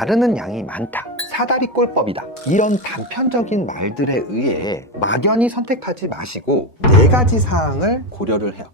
자르는 양이 많다, 사다리꼴법이다, 이런 단편적인 말들에 의해 막연히 선택하지 마시고 4가지 사항을 고려를 해요.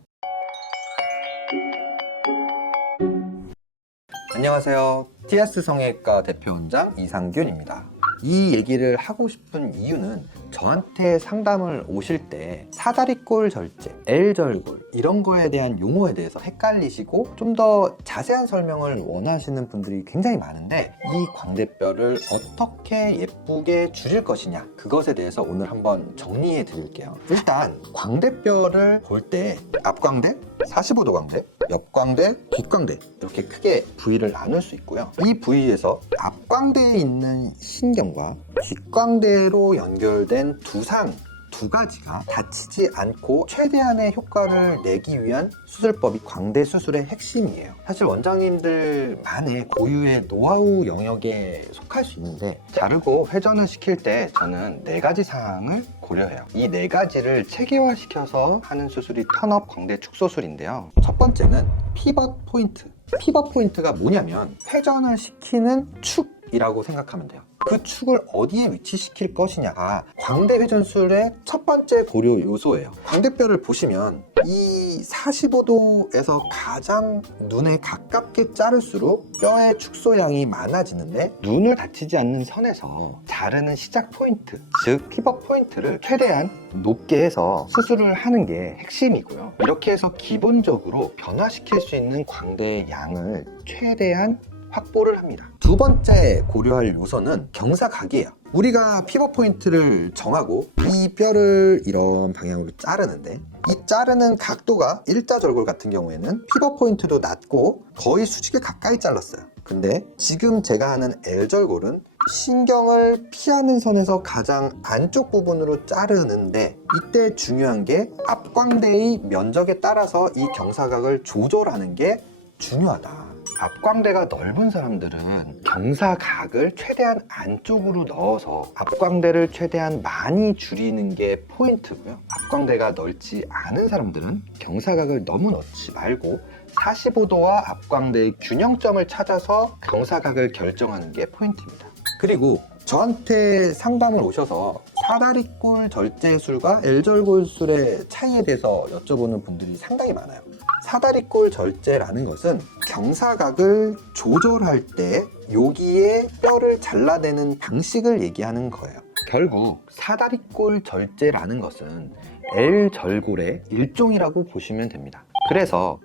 안녕하세요. TS 성형외과 대표원장 이상균입니다. 이 얘기를 하고 싶은 이유는 저한테 상담을 오실 때 사다리꼴 절제, L절골 이런 거에 대한 용어에 대해서 헷갈리시고 좀 더 자세한 설명을 원하시는 분들이 굉장히 많은데, 이 광대뼈를 어떻게 예쁘게 줄일 것이냐, 그것에 대해서 오늘 한번 정리해 드릴게요. 일단 광대뼈를 볼 때 앞광대, 45도 광대, 옆광대, 뒷광대 이렇게 크게 부위를 나눌 수 있고요. 이 부위에서 앞광대에 있는 신경과 뒷광대로 연결된 두상 2가지가 다치지 않고 최대한의 효과를 내기 위한 수술법이 광대 수술의 핵심이에요. 사실 원장님들만의 고유의 노하우 영역에 속할 수 있는데, 자르고 회전을 시킬 때 저는 4가지 사항을 고려해요. 이 4가지를 체계화시켜서 하는 수술이 턴업 광대 축소술인데요. 첫 번째는 피벗 포인트. 피벗 포인트가 뭐냐면 회전을 시키는 축이라고 생각하면 돼요. 그 축을 어디에 위치시킬 것이냐가 광대 회전술의 첫 번째 고려 요소예요. 광대뼈를 보시면 이 45도에서 가장 눈에 가깝게 자를수록 뼈의 축소량이 많아지는데, 눈을 다치지 않는 선에서 자르는 시작 포인트, 즉 피벗 포인트를 최대한 높게 해서 수술을 하는 게 핵심이고요. 이렇게 해서 기본적으로 변화시킬 수 있는 광대의 양을 최대한 확보를 합니다. 두 번째 고려할 요소는 경사각이에요. 우리가 피벗 포인트를 정하고 이 뼈를 이런 방향으로 자르는데, 이 자르는 각도가 일자절골 같은 경우에는 피벗 포인트도 낮고 거의 수직에 가까이 잘랐어요. 근데 지금 제가 하는 L절골은 신경을 피하는 선에서 가장 안쪽 부분으로 자르는데, 이때 중요한 게 앞광대의 면적에 따라서 이 경사각을 조절하는 게 중요하다. 앞광대가 넓은 사람들은 경사각을 최대한 안쪽으로 넣어서 앞광대를 최대한 많이 줄이는 게 포인트고요. 앞광대가 넓지 않은 사람들은 경사각을 너무 넣지 말고 45도와 앞광대의 균형점을 찾아서 경사각을 결정하는 게 포인트입니다. 그리고 저한테 상담을 오셔서 사다리꼴 절제술과 L절골술의 차이에 대해서 여쭤보는 분들이 상당히 많아요. 사다리꼴 절제라는 것은 경사각을 조절할 때 여기에 뼈를 잘라내는 방식을 얘기하는 거예요. 결국 사다리꼴 절제라는 것은 L절골의 일종이라고 보시면 됩니다. 그래서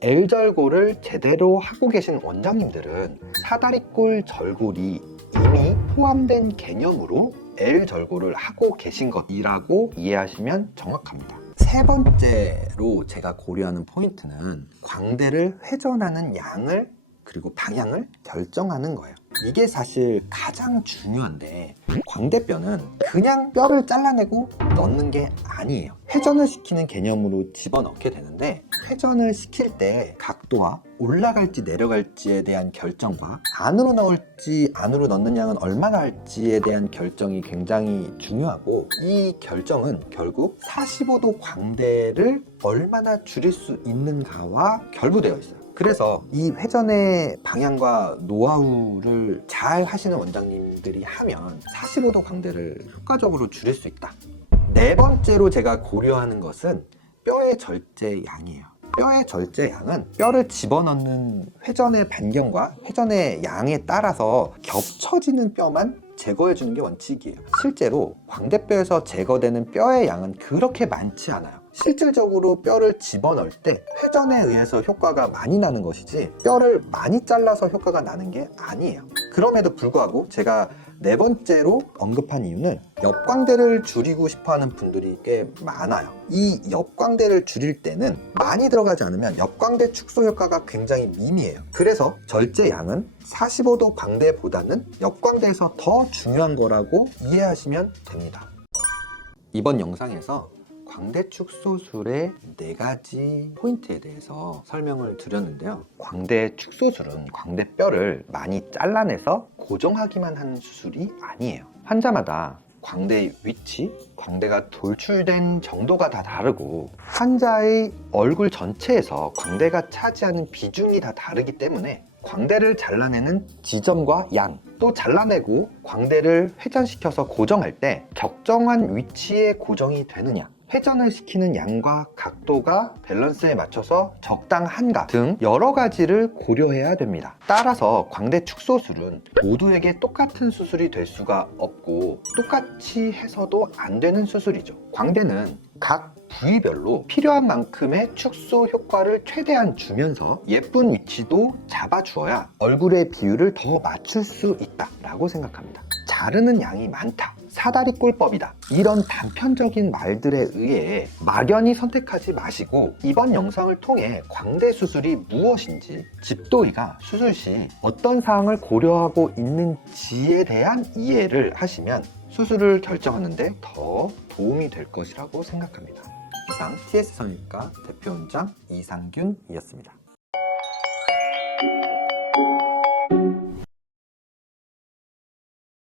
L절골을 제대로 하고 계신 원장님들은 사다리꼴 절골이 이미 포함된 개념으로 L절골을 하고 계신 것이라고 이해하시면 정확합니다. 세 번째로 제가 고려하는 포인트는 광대를 회전하는 양을 그리고 방향을 결정하는 거예요. 이게 사실 가장 중요한데, 광대뼈는 그냥 뼈를 잘라내고 넣는 게 아니에요. 회전을 시키는 개념으로 집어넣게 되는데, 회전을 시킬 때 각도와 올라갈지 내려갈지에 대한 결정과 안으로 넣을지 안으로 넣는 양은 얼마나 할지에 대한 결정이 굉장히 중요하고, 이 결정은 결국 45도 광대를 얼마나 줄일 수 있는가와 결부되어 있어요. 그래서 이 회전의 방향과 노하우를 잘 하시는 원장님들이 하면 45도 광대를 효과적으로 줄일 수 있다. 4번째로 제가 고려하는 것은 뼈의 절제 양이에요. 뼈의 절제 양은 뼈를 집어넣는 회전의 반경과 회전의 양에 따라서 겹쳐지는 뼈만 제거해 주는 게 원칙이에요. 실제로 광대뼈에서 제거되는 뼈의 양은 그렇게 많지 않아요. 실질적으로 뼈를 집어넣을 때 회전에 의해서 효과가 많이 나는 것이지, 뼈를 많이 잘라서 효과가 나는 게 아니에요. 그럼에도 불구하고 제가 4번째로 언급한 이유는 옆광대를 줄이고 싶어하는 분들이 꽤 많아요. 이 옆광대를 줄일 때는 많이 들어가지 않으면 옆광대 축소 효과가 굉장히 미미해요. 그래서 절제 양은 45도 광대보다는 옆광대에서 더 중요한 거라고 이해하시면 됩니다. 이번 영상에서 광대 축소술의 4가지 포인트에 대해서 설명을 드렸는데요. 광대 축소술은 광대뼈를 많이 잘라내서 고정하기만 하는 수술이 아니에요. 환자마다 광대의 위치, 광대가 돌출된 정도가 다 다르고, 환자의 얼굴 전체에서 광대가 차지하는 비중이 다 다르기 때문에 광대를 잘라내는 지점과 양, 또 잘라내고 광대를 회전시켜서 고정할 때 적정한 위치에 고정이 되느냐, 회전을 시키는 양과 각도가 밸런스에 맞춰서 적당한가 등 여러 가지를 고려해야 됩니다. 따라서 광대 축소술은 모두에게 똑같은 수술이 될 수가 없고 똑같이 해서도 안 되는 수술이죠. 광대는 각 부위별로 필요한 만큼의 축소 효과를 최대한 주면서 예쁜 위치도 잡아주어야 얼굴의 비율을 더 맞출 수 있다라고 생각합니다. 자르는 양이 많다, 사다리꼴법이다, 이런 단편적인 말들에 의해 막연히 선택하지 마시고 이번 영상을 통해 광대 수술이 무엇인지, 집도리가 수술 시 어떤 사항을 고려하고 있는지에 대한 이해를 하시면 수술을 결정하는 데 더 도움이 될 것이라고 생각합니다. 이상 TS 성형외과 대표원장 이상균이었습니다.